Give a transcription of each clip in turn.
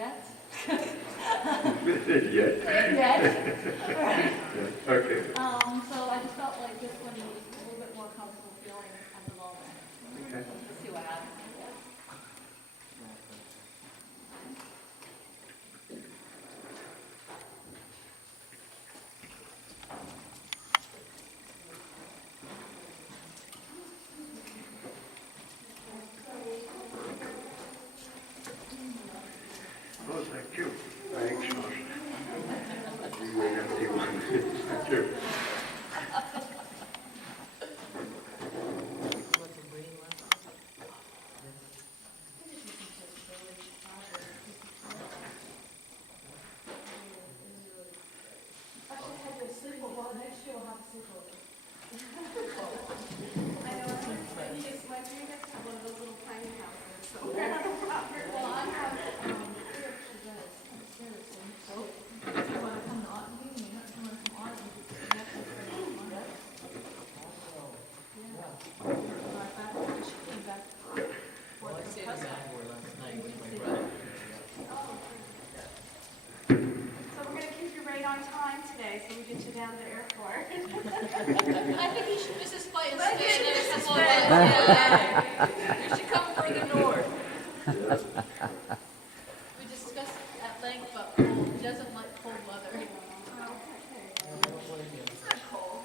Yet? Yet. Yet. Right. Okay. So I just felt like this one was a little bit more comfortable feeling at the moment. Okay. Let's see what happens. Oh, thank you. Thanks, Josh. You were empty one. Thank you. I think you should just display and stay in there. You should come further north. We discussed at length about cold. He doesn't like cold weather. It's not cold.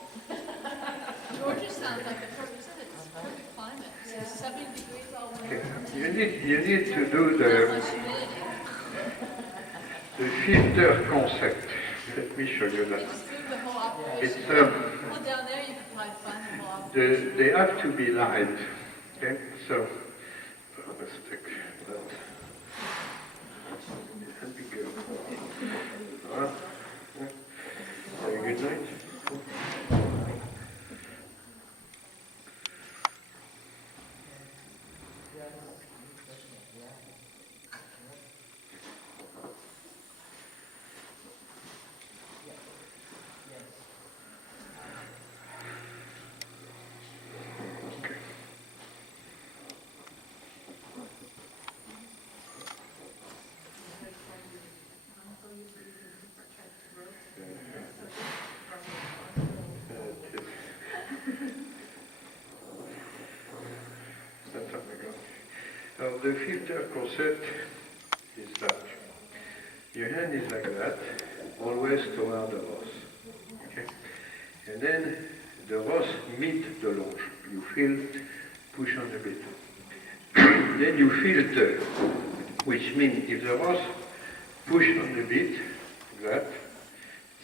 Georgia sounds like the perfect climate. It's 70 degrees all winter. You need to do Not much humidity. the filter concept. Let me show you that. You just move the whole operation. It's Well, down there you can probably find the whole operation. they have to be light. Okay, so let's take that. That'd be good. Very good night. Now the filter concept is that your hand is like that, always toward the rose. Okay? And then the rose meet the lunge. You feel, push on a bit. Then you filter, which means if the rose push on a bit, like that,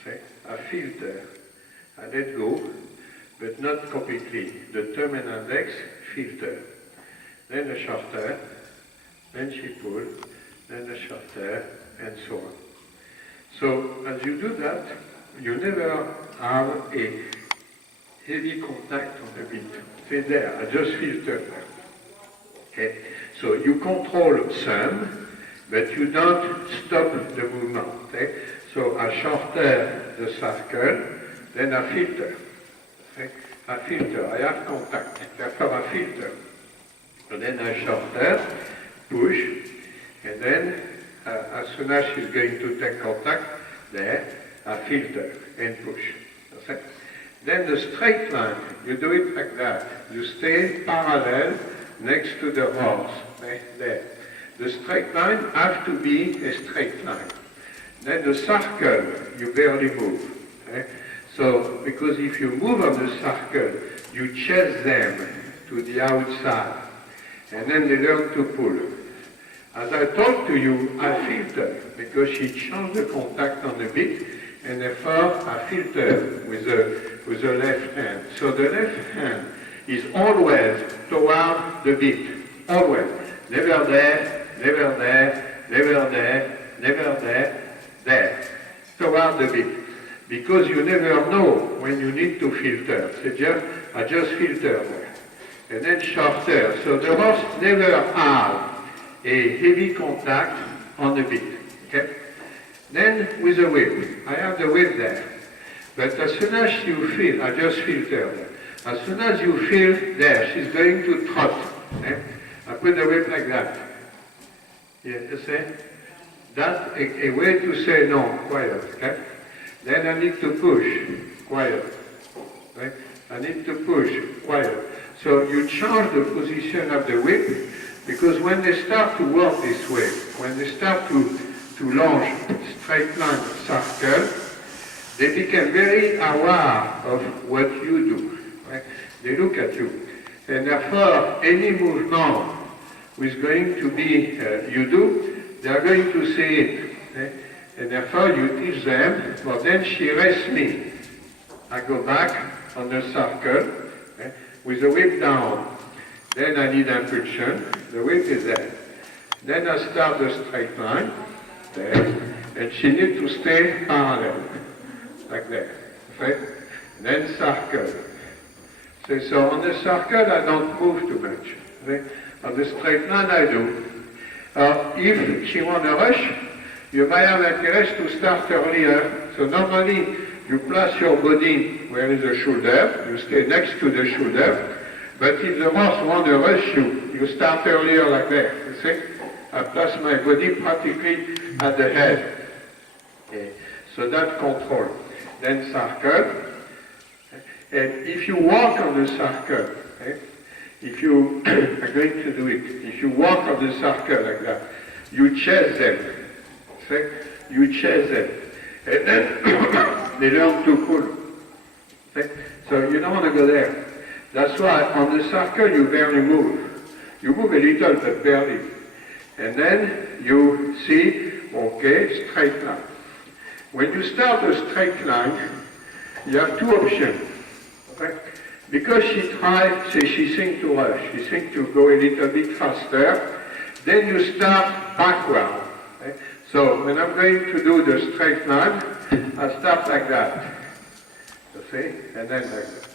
say, I filter, I let go, but not completely. The thumb and index filter. Then the shorter, then she pull, then the shorter, and so on. So as you do that, you never have a heavy contact on the beat. Say there, I just filter there. Okay? So you control some, but you don't stop the movement. Okay? So I shorter the circle, then I filter. Okay? I filter, I have contact, therefore I filter. So then I shorter, push, and then as soon as she's going to take contact, there, I filter and push. Okay? Then the straight line, you do it like that. You stay parallel next to the horse, okay? There. The straight line has to be a straight line. Then the circle, you barely move. Okay? So, because if you move on the circle, you chase them to the outside. And then they learn to pull. As I told to you, I filter, because she changed the contact on the beat, and therefore I filter with the left hand. So the left hand is always toward the beat, always. Never there, never there, never there, never there, there, toward the beat. Because you never know when you need to filter. I just filter there. And then shorter. So the horse never have a heavy contact on the beat. Okay? Then with the whip. I have the whip there. But as soon as you feel, I just filter there. As soon as you feel there, she's going to trot. Okay? I put the whip like that. Yeah, you see? That's a way to say no, quiet. Okay? Then I need to push, quiet. Right? I need to push, quiet. So you change the position of the whip, because when they start to work this way, when they start to lunge, straight line, circle, they become very aware of what you do. Right? They look at you. And therefore, any movement is going to be you do, they are going to see it. Okay? And therefore, you teach them, well, then she rests me. I go back on the circle, okay, with the whip down. Then I need impulsion. The whip is there. Then I start the straight line, there, and she needs to stay parallel, like that. Okay? Then circle. So on the circle, I don't move too much. Okay? On the straight line, I do. If she wants to rush, you might have interest to start earlier. So normally, you place your body where is the shoulder, you stay next to the shoulder, but if the horse wants to rush you, you start earlier like that, you see? I place my body practically at the head. Okay. So that control. Then circle. And if you walk on the circle, okay, if you are going to do it, if you walk on the circle like that, you chase them. See? You chase them. And then they learn to pull. See? So you don't want to go there. That's why on the circle you barely move. You move a little, but barely. And then you see, okay, straight line. When you start a straight line, you have two options. Okay? Because she tries, she thinks to rush, she thinks to go a little bit faster, then you start backward. Okay? So when I'm going to do the straight line, I start like that. You see? And then like that.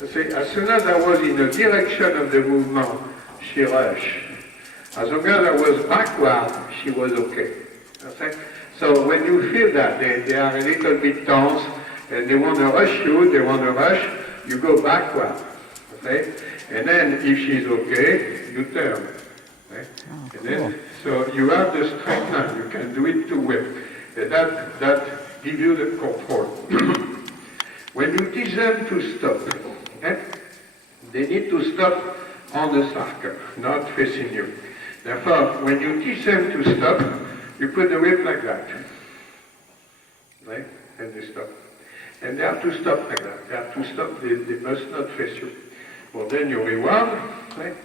You see, as soon as I was in the direction of the movement, she rushed. As long as I was backward, she was okay. You see? So when you feel that they are a little bit tense, and they want to rush you, you go backward. Okay? And then if she's okay, you turn. Okay? Oh, and then, so you have the straight line, you can do it two ways. And that gives you the control. When you teach them to stop, okay? They need to stop on the circle, not facing you. Therefore, when you teach them to stop, you put the whip like that. Right? And they stop. And they have to stop like that. They have to stop, they must not face you. Well, then you reward. Right?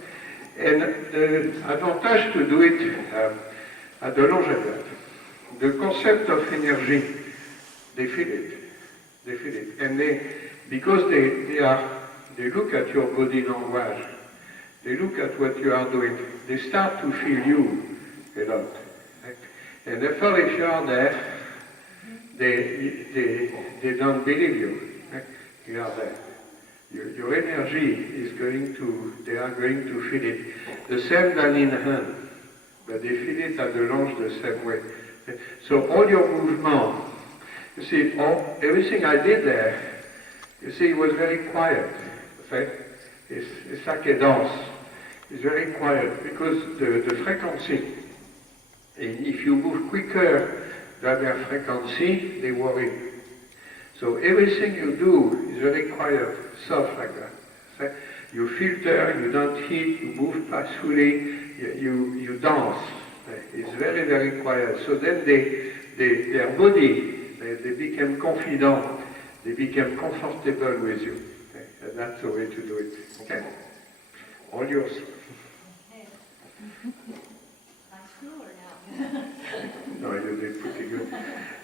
And the advantage to do it at the Lunge Lesson, the concept of energy, they feel it. They feel it. And because they look at your body language, they look at what you are doing, they start to feel you a lot. Right? And therefore, if you are there, they don't believe you. Right? You are there. Your energy is going to, they are going to feel it. The same than in hand, but they feel it at the lunge the same way. So all your movement, you see, everything I did there, you see, it was very quiet. Okay? It's like a dance. It's very quiet because the frequency, and if you move quicker than their frequency, they worry. So everything you do is very quiet, soft like that. Okay? You filter, you don't hit, you move passively, you dance. It's very, very quiet. So then their body, they become confident, they become comfortable with you. Okay? And that's the way to do it. Okay? All yours. No, you did pretty good.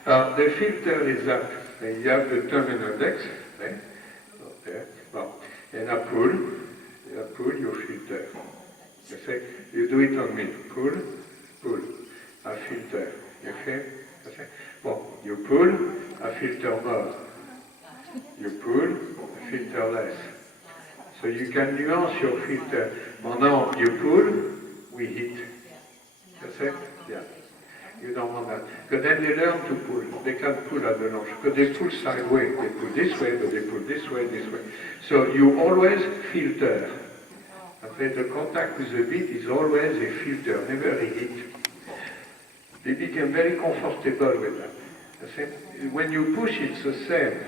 The filter is that you have the terminal index, right? There. Well, and I pull your filter. You say, you do it on me. Pull, I filter. Okay? Well, you pull, I filter more. You pull, I filter less. So you can nuance your filter. Now you pull, we hit. You see? Yeah. You don't want that. Because then they learn to pull. They can't pull at the lunge. Because they pull sideways. They pull this way, but they pull this way, this way. So you always filter. Okay, the contact with the beat is always a filter, never a hit. They became very comfortable with that. The same. When you push, it's the same.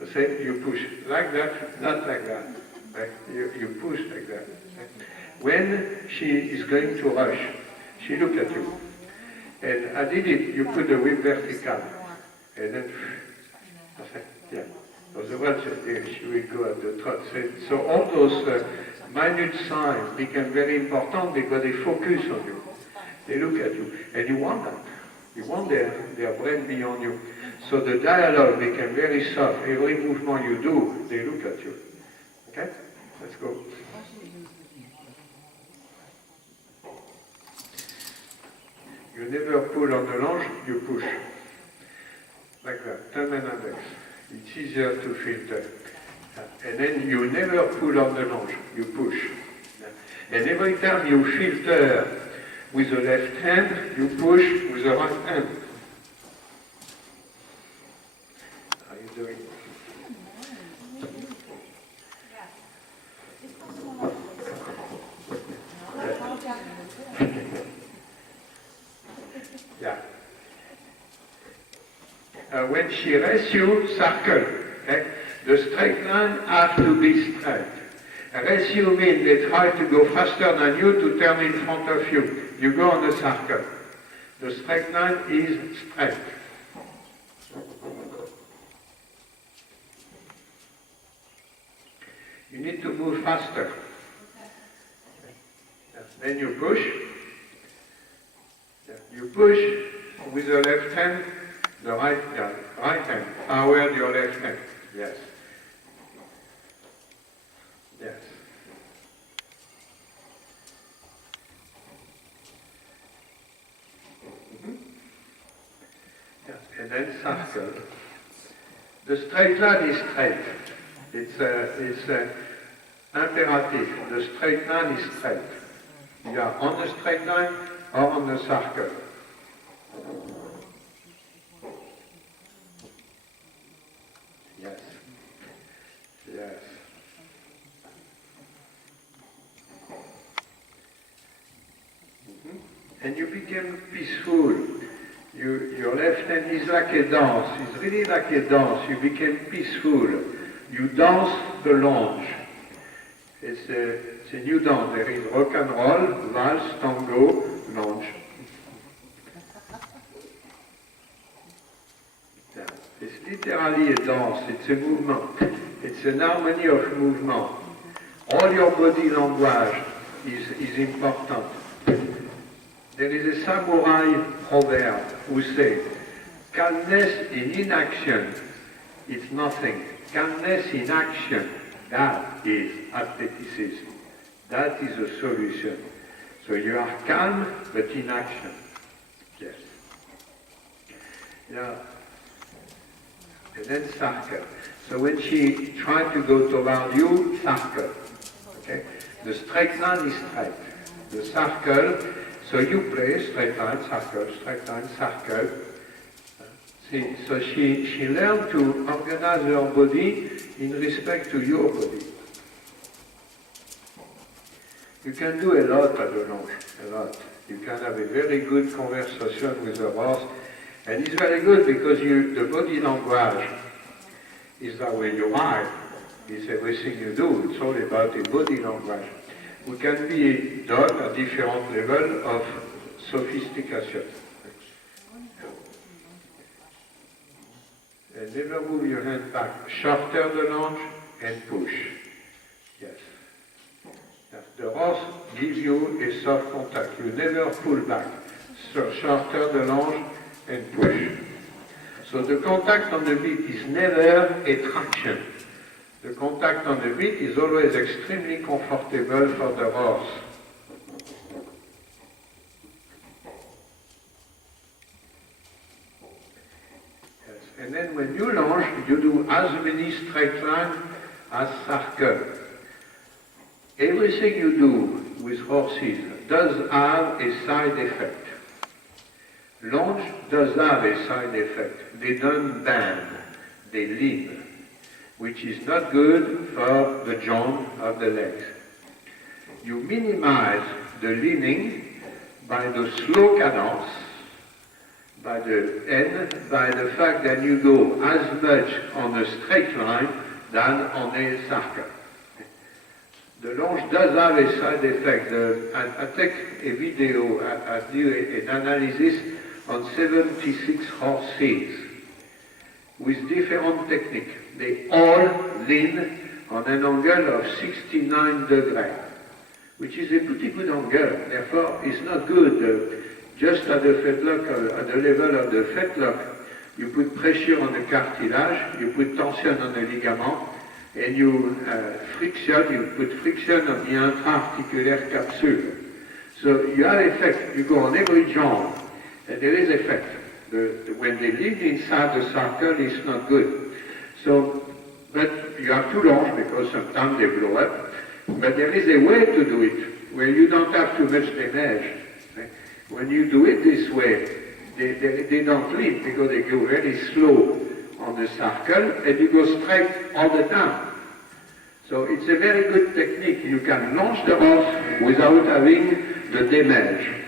The same, you push like that, not like that. Right? You push like that. Right? When she is going to rush, she look at you. And I did it, you put the whip vertical. And then, yeah. Otherwise, she will go at the trot. So all those minute signs become very important because they focus on you. They look at you. And you want that. You want their brain beyond you. So the dialogue became very soft. Every movement you do, they look at you. Okay? Let's go. You never pull on the lunge, you push. Like that, thumb and index. It's easier to filter. And then you never pull on the lunge, you push. And every time you filter with the left hand, you push with the right hand. How are you doing? Yeah. When she rests you, circle. Okay? The straight line has to be straight. Rest you means they try to go faster than you to turn in front of you. You go on the circle. The straight line is straight. You need to move faster. Then you push. You push with the left hand, the right hand. Power your left hand. Yes. Yes. Yes. And then circle. The straight line is straight. It's imperative. The straight line is straight. You are on the straight line or on the circle. Yes. Yes. And you become peaceful. Your left hand is like a dance. It's really like a dance. You become peaceful. You dance the lunge. It's a new dance. There is rock and roll, valse, tango, lunge. Yeah. It's literally a dance. It's a movement. It's an harmony of movement. All your body language is important. There is a samurai proverb who says, calmness in inaction is nothing. Calmness in action, that is athleticism. That is a solution. So you are calm, but in action. Yes. Yeah. And then circle. So when she tried to go toward you, circle. Okay? The straight line is straight. The circle, so you play straight line, circle, circle. See, so she learned to organize her body in respect to your body. You can do a lot at the lunge, a lot. You can have a very good conversation with the horse, and it's very good because the body language is that when you ride, it's everything you do. It's all about the body language. We can be done at different level of sophistication. And never move your hand back. Shorter the lunge and push. Yes. The horse gives you a soft contact. You never pull back. So shorter the lunge and push. So the contact on the beat is never a traction. The contact on the beat is always extremely comfortable for the horse. Yes. And then when you lunge, you do as many straight lines as circle. Everything you do with horses does have a side effect. Lunge does have a side effect. They don't bend, they lean, which is not good for the joint of the legs. You minimize the leaning by the slow cadence by the N, by the fact that you go as much on a straight line than on a circle. The lunge does have a side effect. I take a video, I do an analysis on 76 horses with different techniques. They all lean on an angle of 69 degrees, which is a pretty good angle. Therefore, it's not good just at the fetlock, at the level of the fetlock. You put pressure on the cartilage, you put tension on the ligament, and you put friction on the intra-articular capsule. So you have effect. You go on every joint, and there is effect. When they lean inside the circle, it's not good. So, but you have to lunge because sometimes they blow up. But there is a way to do it where you don't have too much damage. Right? When you do it this way, they don't lean because they go very slow on the circle, and you go straight all the time. So it's a very good technique. You can launch the horse without having the damage.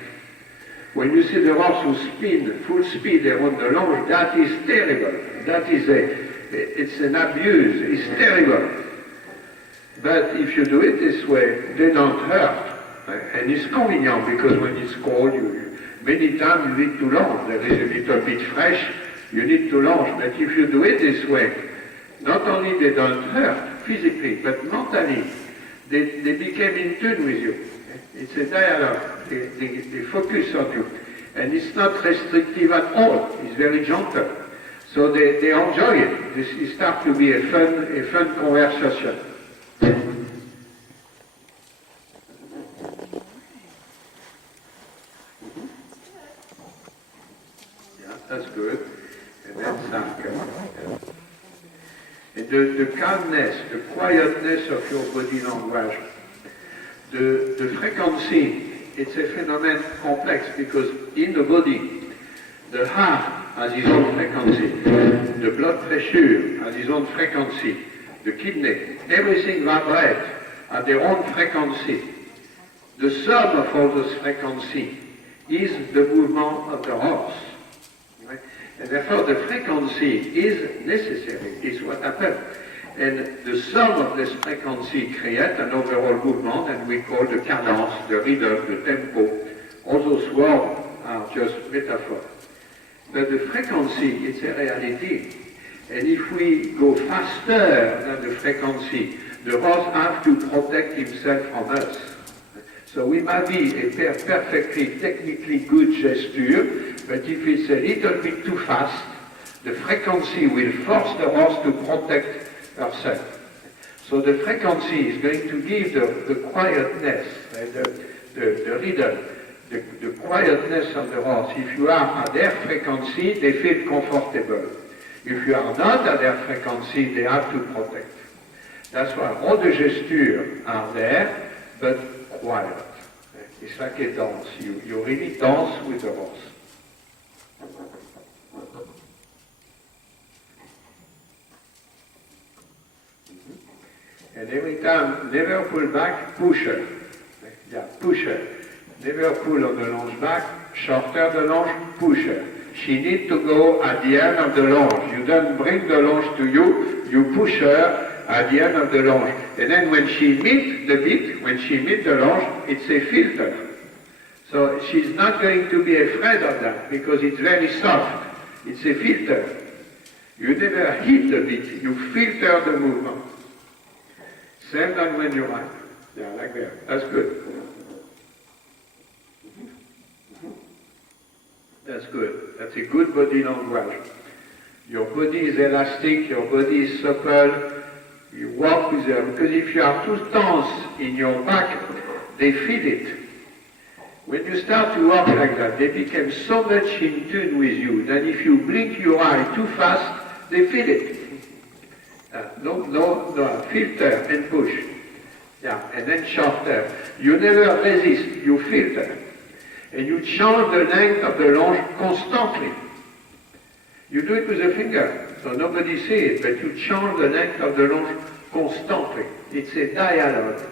When you see the horse who spin full speed around the lunge, that is terrible. That is it's an abuse. It's terrible. But if you do it this way, they don't hurt. And it's convenient because when it's cold, many times you need to launch. There is a little bit fresh, you need to launch. But if you do it this way, not only they don't hurt physically, but mentally, they become in tune with you. It's a dialogue. They focus on you. And it's not restrictive at all. It's very gentle. So they enjoy it. It starts to be a fun conversation. Yeah, that's good. And then circle. And the calmness, the quietness of your body language, the frequency, it's a phenomenon complex because in the body, the heart has its own frequency, the blood pressure has its own frequency, the kidney, everything vibrates at their own frequency. The sum of all those frequencies is the movement of the horse. Right? And therefore the frequency is necessary, is what happens. And the sum of this frequency creates an overall movement, and we call the cadence, the rhythm, the tempo. All those words are just metaphors. But the frequency, it's a reality. And if we go faster than the frequency, the horse has to protect himself from us. So we might be a perfectly technically good gesture, but if it's a little bit too fast, the frequency will force the horse to protect herself. So the frequency is going to give the quietness, the rhythm, the quietness of the horse. If you are at their frequency, they feel comfortable. If you are not at their frequency, they have to protect. That's why all the gestures are there, but quiet. It's like a dance. You really dance with the horse. And every time, never pull back, push her. Yeah, push her. Never pull on the lunge back, shorter the lunge, push her. She needs to go at the end of the lunge. You don't bring the lunge to you, you push her at the end of the lunge. And then when she meets the beat, when she meets the lunge, it's a filter. So she's not going to be afraid of that because it's very soft. It's a filter. You never hit the beat, you filter the movement. Same than when you ride. Yeah, like that. That's good. That's good. That's a good body language. Your body is elastic, your body is supple. You walk with them. Because if you are too tense in your back, they feel it. When you start to walk like that, they become so much in tune with you that if you blink your eye too fast, they feel it. No, filter and push. Yeah, and then shorter. You never resist, you filter. And you change the length of the lunge constantly. You do it with a finger, so nobody sees it, but you change the length of the lunge constantly. It's a dialogue.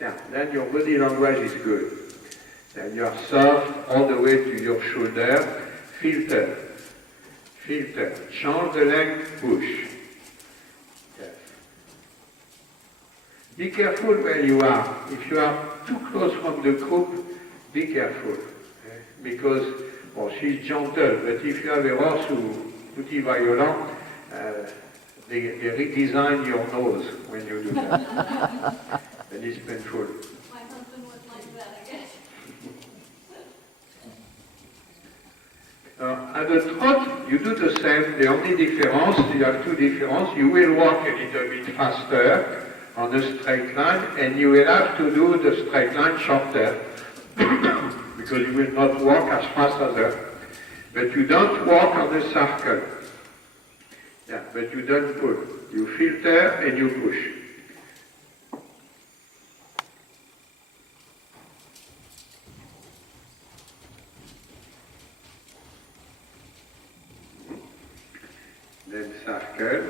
Yeah, then your body language is good. Then you are soft all the way to your shoulder, filter, filter, change the length, push. Yes. Be careful where you are. If you are too close from the group, be careful. Because, well, she's gentle, but if you have a horse who petit violent, they redesign your nose when you do that. And it's painful. My husband would like that, I guess. At the trot, you do the same. The only difference, you have two differences. You will walk a little bit faster on a straight line, and you will have to do the straight line shorter, because you will not walk as fast as her. But you don't walk on a circle. Yeah, but you don't pull. You filter and you push. Then circle.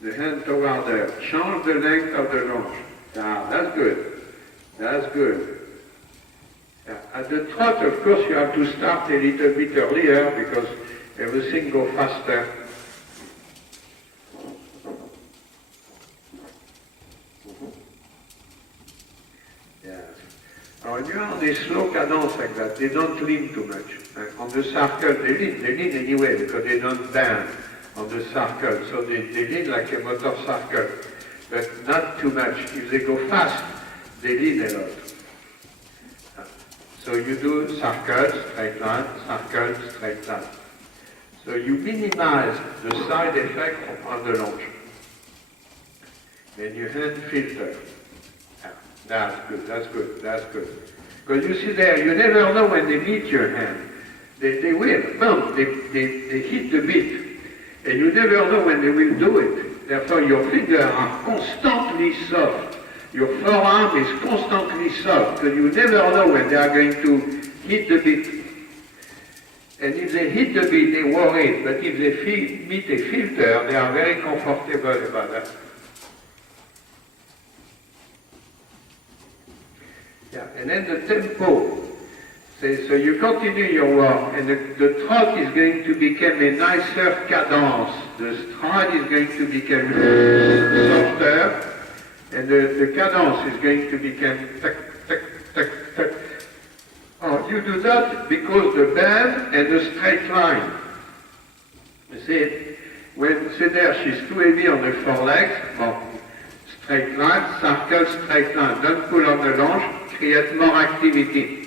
The hand toward her. Change the length of the lunge. Yeah, that's good. That's good. Yeah. At the trot, of course, you have to start a little bit earlier because everything goes faster. Yeah. When you're on a slow cadence like that, they don't lean too much. On the circle, they lean anyway because they don't bend on the circle, so they lean like a motor circle, but not too much. If they go fast, they lean a lot. So you do circle, straight line, circle, straight line. So you minimize the side effect on the lunge. Then you hand filter. That's good, that's good, that's good. Because you see there, you never know when they meet your hand. They will, boom, they hit the beat. And you never know when they will do it. Therefore, your fingers are constantly soft. Your forearm is constantly soft, because you never know when they are going to hit the beat. And if they hit the beat, they worry. But if they meet a filter, they are very comfortable about that. Yeah, and then the tempo. So you continue your work, and the trot is going to become a nicer cadence. The stride is going to become softer, and the cadence is going to become tack, tack, tack, tack. Oh, you do that because the bend and the straight line. You see, when see there, she's too heavy on the forelegs. Bon, straight line, circle, straight line. Don't pull on the lunge, create more activity.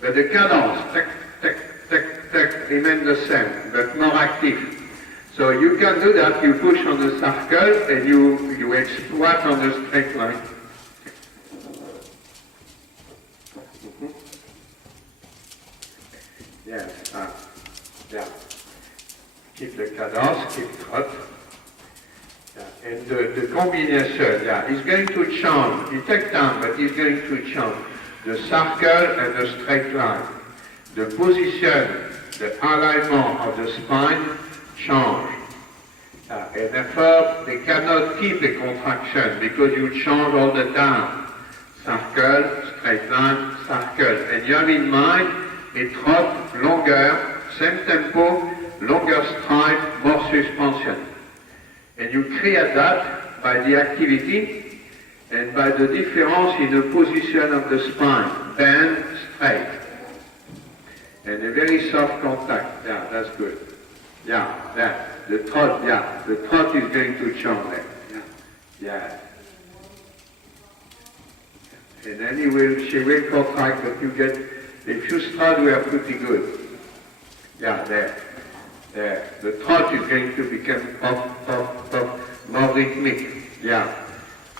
But the cadence, tac, tac, tac, tac, remain the same, but more active. So you can do that, you push on the circle and you exploit on the straight line. Yes, yeah. Keep the cadence, keep trot. Yeah. And the combination, yeah, is going to change. It takes time, but it's going to change. The circle and the straight line. The position, the alignment of the spine change. And therefore, they cannot keep a contraction because you change all the time. Circle, straight line, circle. And you have in mind a trot longer, same tempo, longer stride, more suspension. And you create that by the activity and by the difference in the position of the spine, bend, straight. And a very soft contact. Yeah, that's good. Yeah, that. The trot, yeah. The trot is going to change there. Yeah. Yeah. And then she will contract, but you get, a few strides were pretty good. Yeah, there. There. The trot is going to become pop, pop, pop, more rhythmic. Yeah.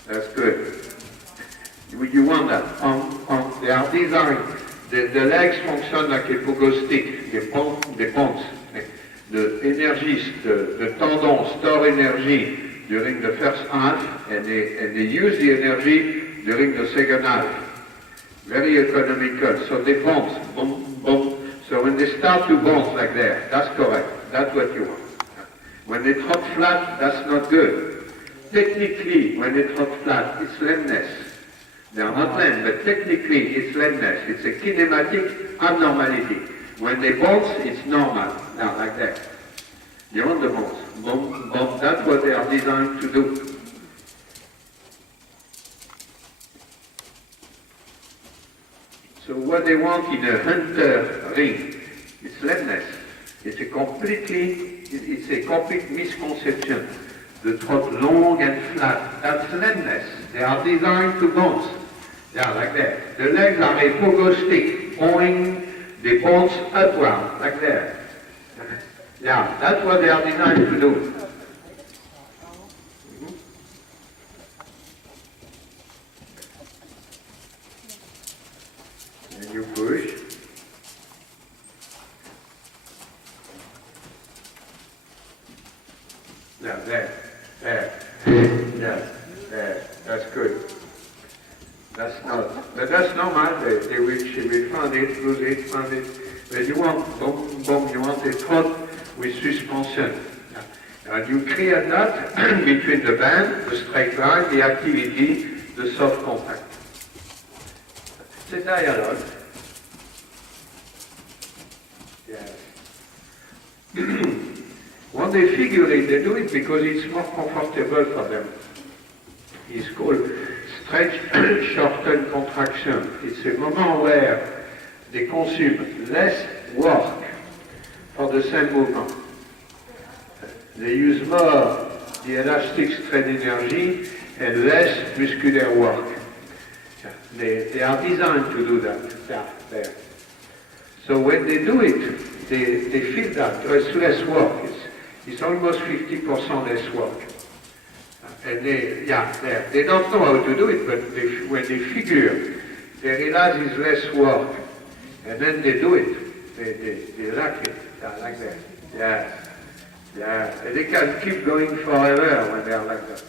That's good. You want that. They are designed. The legs function like a pogo stick, des pomps. The energies, the tendons store energy during the first half, and they use the energy during the second half. Very economical. So they bounce, boom, boom. So when they start to bounce like that, that's correct. That's what you want. When they trot flat, that's not good. Technically, when they trot flat, it's lameness. They are not lame, but technically it's lameness. It's a kinematic abnormality. When they bounce, it's normal. Now, like that. You want the bounce. Boom, boom. That's what they are designed to do. So what they want in a hunter ring, it's lameness. It's a complete misconception. The throat long and flat, that's lameness. They are designed to bounce. Yeah, like that. The legs are a pogo stick, pointing the bones upward, like that. Yeah, that's what they are designed to do. And you push. Now there, yeah, that's good. That's not, but that's normal. She will find it, lose it, find it. But you want, boom, boom, you want a throat with suspension. And you create that between the band, the straight line, the activity, the soft contact. C'est dialogue. Yes. When they figure it, they do it because it's more comfortable for them. It's called stretch shorten contraction. It's a moment where they consume less work for the same movement. They use more the elastic strain energy and less muscular work. They are designed to do that. There. So when they do it, they feel that it's less work. It's almost 50% less work. And they don't know how to do it, but when they figure, they realize it's less work. And then they do it. They like it. Yeah, like that. Yeah. And they can keep going forever when they are like that.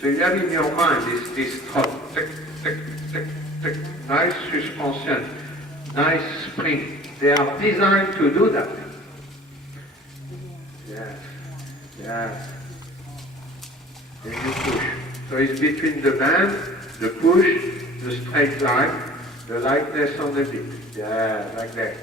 So you have in your mind this thought, tick, tick, tick, tick, nice suspension, nice spring. They are designed to do that. Yeah. And you push. So it's between the band, the push, the straight line, the lightness on the beat. Yeah, like that.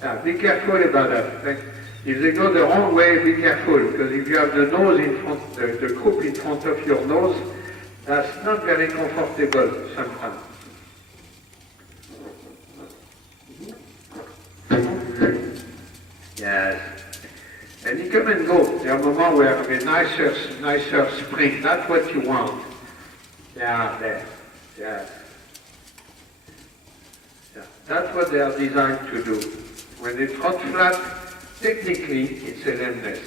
Yeah, be careful about that. If they go the wrong way, be careful, because if you have the nose in front, the group in front of your nose, that's not very comfortable sometimes. Yes. And you come and go. There are moments where a nicer spring, that's what you want. Yeah, there. Yeah. That's what they are designed to do. When they trot flat, technically it's a lameness.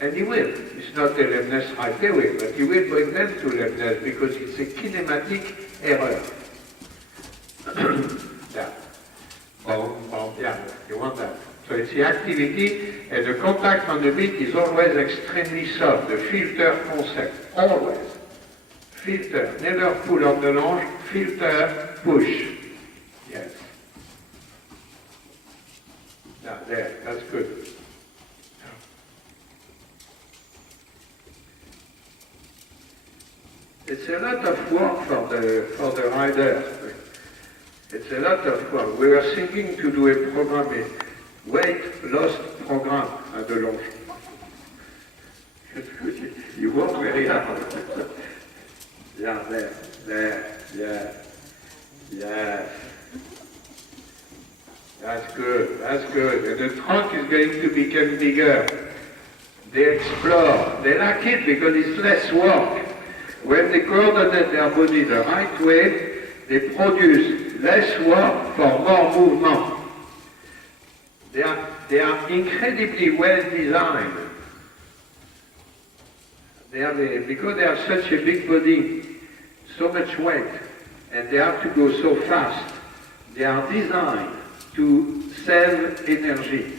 And he will. It's not a lameness right away, but he will bring them to lameness because it's a kinematic error. Yeah. Yeah, you want that. So it's the activity, and the contact on the beat is always extremely soft. The filter concept, always. Filter, never pull on the lunge, filter, push. Yes. Yeah, there, that's good. It's a lot of work for the rider. It's a lot of work. We were thinking to do a program, a weight loss program at the Lunge. You work very hard. Yeah, there, yeah. That's good. And the trunk is going to become bigger. They explore. They like it because it's less work. When they coordinate their body the right way, they produce less work for more movement. They are incredibly well designed. Because they have such a big body, so much weight, and they have to go so fast, they are designed to save energy.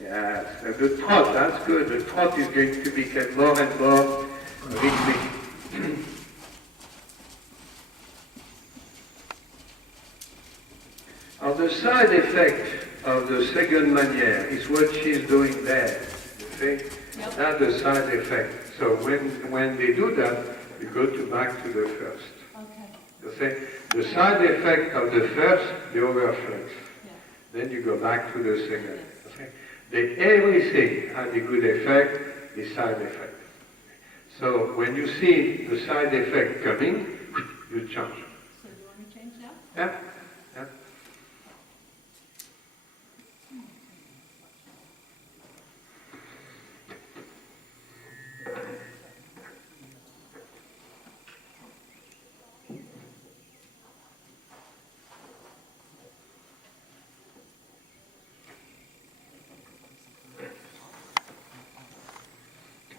Yes, and the trot, that's good. The trot is going to become more and more rhythmic. Now the side effect of the second manière is what she's doing there. See? Yep. That's the side effect. So when they do that, you go back to the first. Okay. You see? The side effect of the first, the overflex. Yeah. Then you go back to the second. Yes. Okay? Everything has a good effect, the side effect. So when you see the side effect coming, you change. So do you want me to change now? Yeah? Yeah?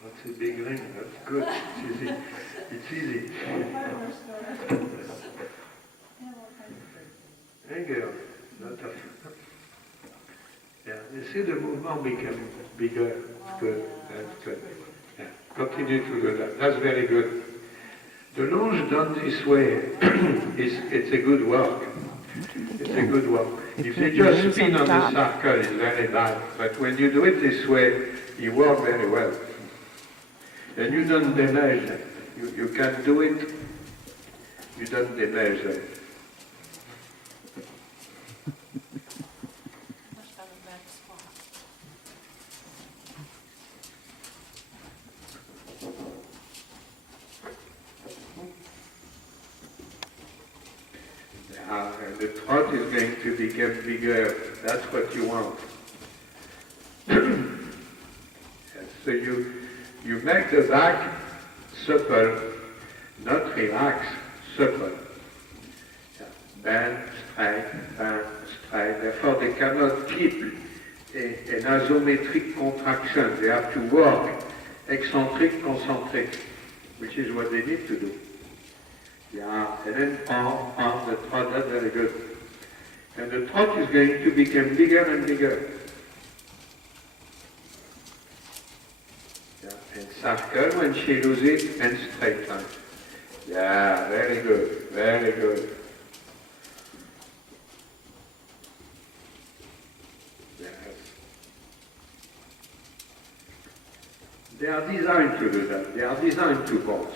That's a big ring, that's good. It's easy. It's easy. There you go. Lot of, yeah, you see the movement become bigger. It's good. That's good. Yeah. Continue to do that. That's very good. The lunge done this way, it's a good work. It's a good work. If you just spin on the circle, it's very bad. But when you do it this way, you work very well. And you don't damage them. You can do it, you don't damage them. Much better back spot. Yeah, and the trot is going to become bigger. That's what you want. And so you make the back supple, not relaxed, supple. Yeah. Bend, straight. Therefore, they cannot keep an isometric contraction. They have to work eccentric, concentric, which is what they need to do. Yeah, and then on the trot, that's very good. And the trot is going to become bigger and bigger. Yeah, and circle when she loses it, and straight line. Yeah, very good, very good. Yes. They are designed to do that. They are designed to bounce.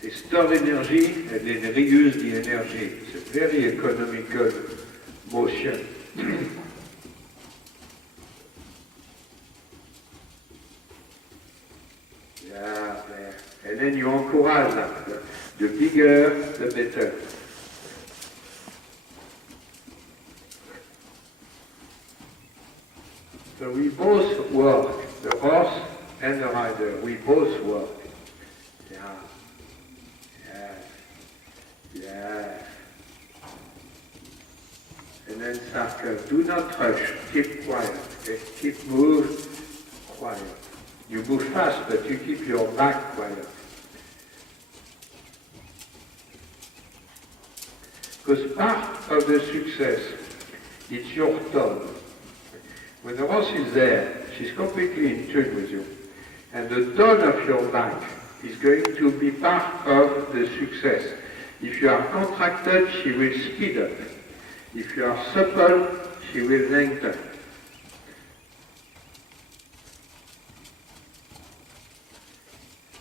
They store energy and then reuse the energy. It's a very economical motion. Yeah, there. And then you encourage that. The bigger, the better. So we both work, the horse and the rider. We both work. Yeah. Yes. And then circle. Do not rush. Keep quiet. Okay? Keep move quiet. You move fast, but you keep your back quiet. Because part of the success, it's your tone. When the horse is there, she's completely in tune with you. And the tone of your back is going to be part of the success. If you are contracted, she will speed up. If you are supple, she will lengthen.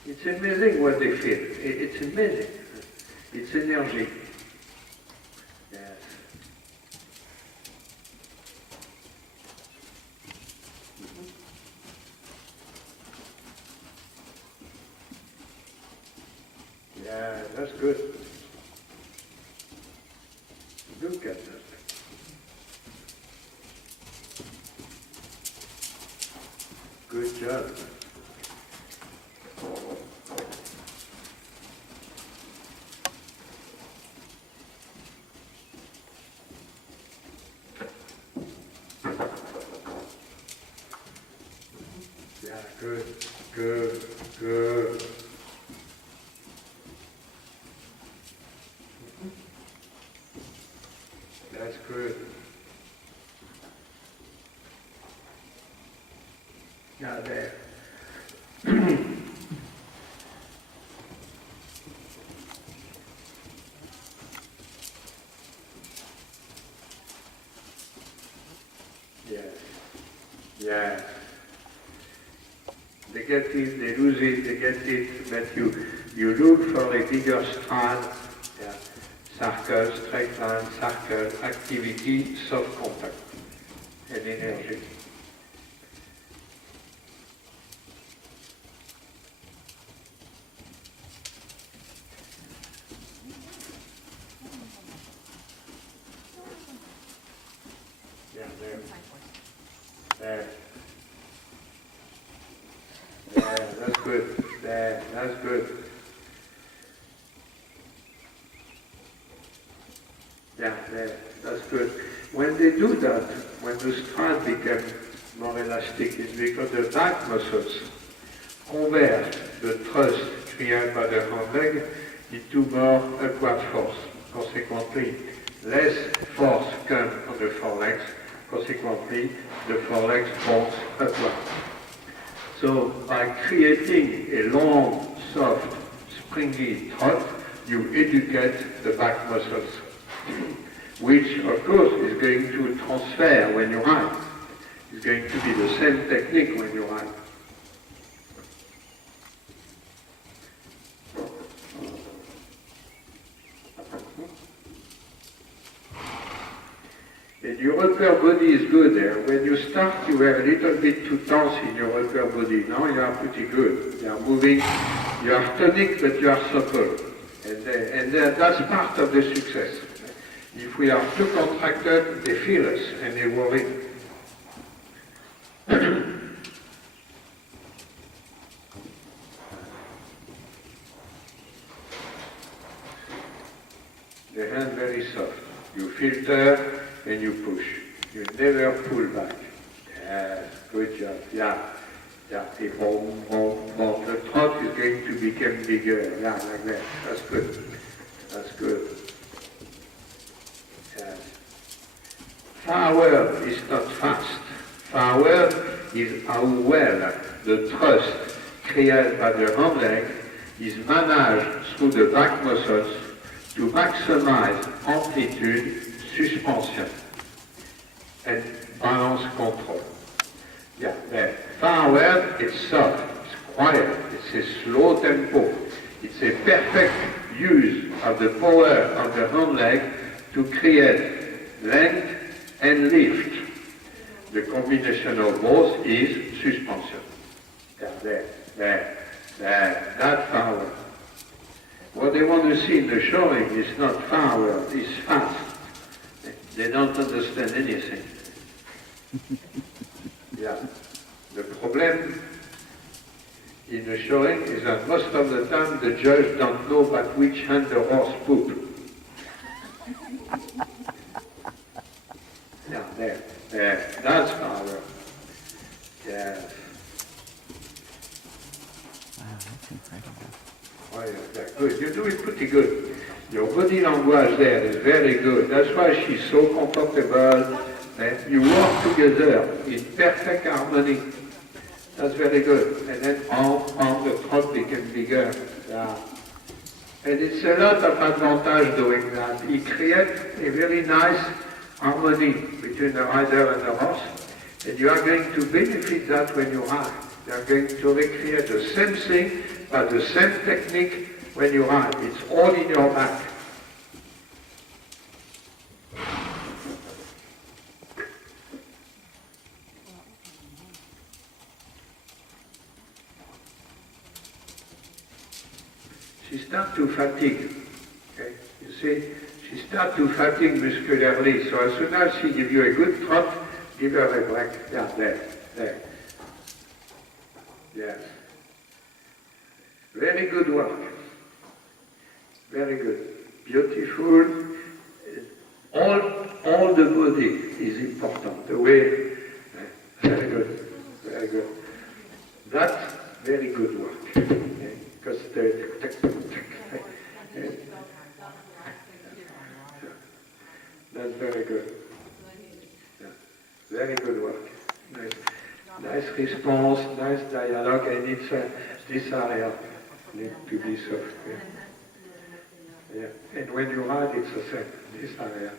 It's amazing what they feel. It's amazing. It's energy. Yes. Yeah, that's good. Look at that. Good job. Yeah, good, good, good. That's good. Now there. Yes. Yes. They get it, they lose it, they get it, but you look for a bigger strand, yeah. Circle, straight line, circle, activity, soft contact, and energy. Yeah, there. There. There, that's good. There, that's good. Yeah, there, that's good. When they do that, when the strand becomes more elastic, it's because the back muscles convert the thrust created by the front leg into more upward force. Consequently, less force comes on the forelegs. Consequently, the forelegs bounce upward. So by creating a long, soft, springy trot, you educate the back muscles, which of course is going to transfer when you ride. It's going to be the same technique when you ride. And your upper body is good there. When you start, you were a little bit too tense in your upper body. Now you are pretty good. You are moving, you are tonic, but you are supple. And that's part of the success. If we are too contracted, they feel us and they worry. The hand very soft. You filter and you push. You never pull back. Yes, good job. Yeah. Yeah. The trot is going to become bigger. Yeah, like that. That's good. That's good. Yes. Forward is not fast. Forward is how well the thrust created by the hand leg is managed through the back muscles to maximize amplitude, suspension, and balance control. Yeah, there. Forward, it's soft, it's quiet, it's a slow tempo. It's a perfect use of the power of the hand leg to create length and lift. The combination of both is suspension. Yeah, there, that's forward. What they want to see in the showing is not forward, it's fast. They don't understand anything. Yeah. The problem in the showing is that most of the time the judge don't know about which hand the horse poop. Yeah, there, that's power. Yes. Wow, that's incredible. Oh, yeah, good. You do it pretty good. Your body language there is very good. That's why she's so comfortable. And you work together in perfect harmony. That's very good. And then the trot becomes bigger. Yeah. And it's a lot of advantage doing that. It creates a very nice harmony between the rider and the horse. And you are going to benefit that when you ride. You are going to recreate the same thing, but the same technique when you ride. It's all in your back. She starts to fatigue. Okay? You see, she starts to fatigue muscularly. So as soon as she gives you a good trot, give her a break. Yeah, there. Yes. Very good work. Very good. Beautiful. All the body is important. The way. Very good. Very good. That's very good work. Okay? Because that's very good. Yeah. Very good work. Nice response, nice dialogue, and it's this area needs to be soft. Yeah. And when you ride, it's the same. This area.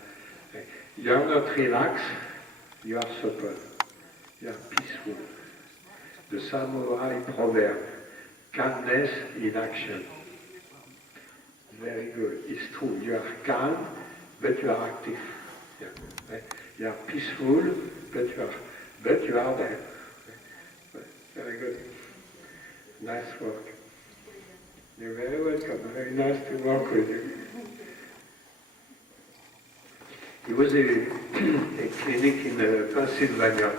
You are not relaxed. You are supple. You are peaceful. the samurai proverb, calmness in action. Very good. It's true. You are calm, but you are active. Yeah. Right? You are peaceful, but you are there. Very good. Nice work. You're very welcome. Very nice to work with you. It was a clinic in Pennsylvania,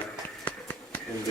and